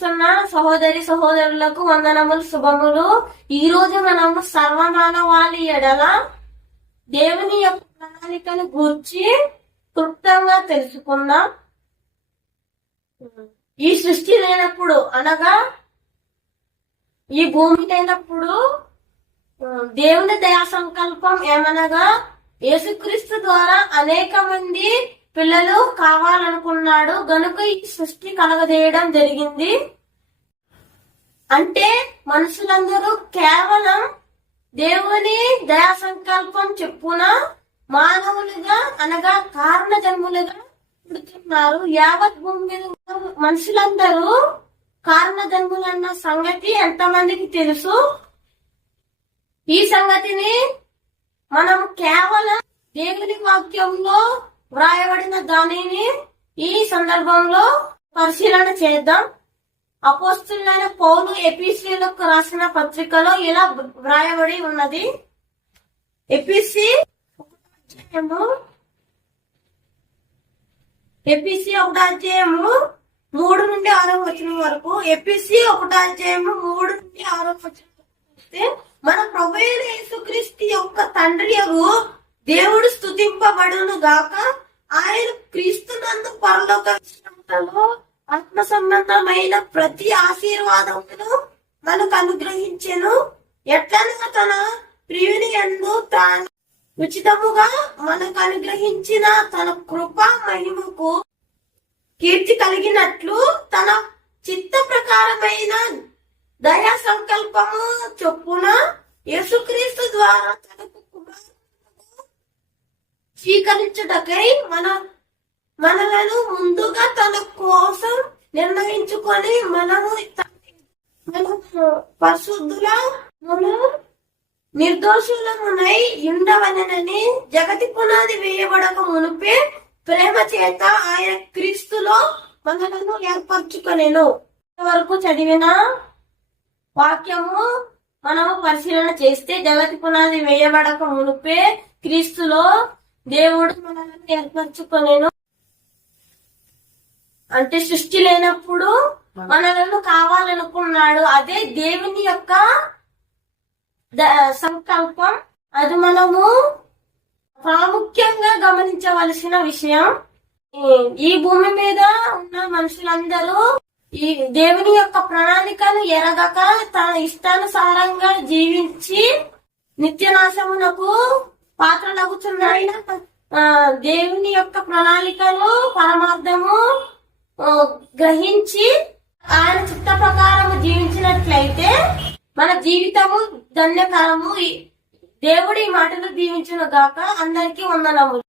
వీక్షిస్తున్న సహోదరి సహోదరులకు వందనములు, శుభములు. ఈ రోజు మనము సర్వమానవాళి ఎడల దేవుని యొక్క ప్రణాళికను గూర్చి క్లుప్తంగా తెలుసుకుందాం. ఈ సృష్టి లేనప్పుడు అనగా ఈ భూమి లేనప్పుడు దేవుని దయా సంకల్పం ఏమనగా యేసుక్రీస్తు ద్వారా అనేక మంది పిల్లలు కావాలనుకున్నాడు గనుక ఈ సృష్టి కలగజేయడం జరిగింది. అంటే మనుషులందరూ కేవలం దేవుని దయా సంకల్పం చెప్పున మానవులుగా అనగా కారణ జన్ములుగా పుడుతున్నారు. యావత్ భూమి మీద మనుషులందరూ కారణ జన్ములన్న సంగతి ఎంతమందికి తెలుసు? ఈ సంగతిని మనం కేవలం దేవుని వాక్యంలో వ్రాయబడిన దానిని ఈ సందర్భంలో పరిశీలన చేద్దాం. అపోస్తులైన పౌలు ఎఫెసీయులకు రాసిన పత్రికలో ఇలా వ్రాయబడి ఉన్నది. ఎఫెసీ 1 నుండి 6వ వచనం వరకు. ఎఫెసీ 1:3 నుండి 6వ వచనం వస్తే, మన ప్రభువైన యేసుక్రీస్తు యొక్క తండ్రియగు దేవుడు స్తుతింపబడును గాక. ఆయన క్రీస్తునందు పరలోక విశ్రాంతిలో ఆత్మ సంబంధమైన ప్రతి ఆశీర్వాదమును మనకు అనుగ్రహించెను. ఎట్లనగా తన ప్రియుని యందు తాను ఉచితముగా మనకు అనుగ్రహించిన తన కృపా మహిమకు కీర్తి కలిగినట్లు తన చిత్త ప్రకారమైన దయా సంకల్పము చొప్పున యేసుక్రీస్తు ద్వారా తనకు స్వీకరించుటకై మనలను ముందుగా తన కోసం నిర్ణయించుకొని మనము పరిశుద్ధుల నిర్దోషులమునై ఉండవలెనని జగతి పునాది వేయబడక మునిపే ప్రేమ చేత ఆయన క్రీస్తులో మనలను ఏర్పరచుకొనెను. వరకు చదివిన వాక్యము మనము పరిశీలన చేస్తే, జగతి పునాది వేయబడక మునిపే క్రీస్తులో దేవుడు మనలను ఏర్పరచుకొనెను అంటే సృష్టి లేనప్పుడు మనలను కావాలనుకున్నాడు. అదే దేవుని యొక్క సంకల్పం. అది మనము ప్రాముఖ్యంగా గమనించవలసిన విషయం. ఈ భూమి మీద ఉన్న మనుషులందరూ ఈ దేవుని యొక్క ప్రణాళికను ఎరగక తన ఇష్టానుసారంగా జీవించి నిత్యనాశమునకు పాత్రలగుతున్నాయి. దేవుని యొక్క ప్రణాళికను పరమార్థము గ్రహించి ఆయన చిత్త ప్రకారము జీవించినట్లయితే మన జీవితము ధన్యకరము. దేవుడి మాటలు దీవించును గాక. అందరికీ వందనములు.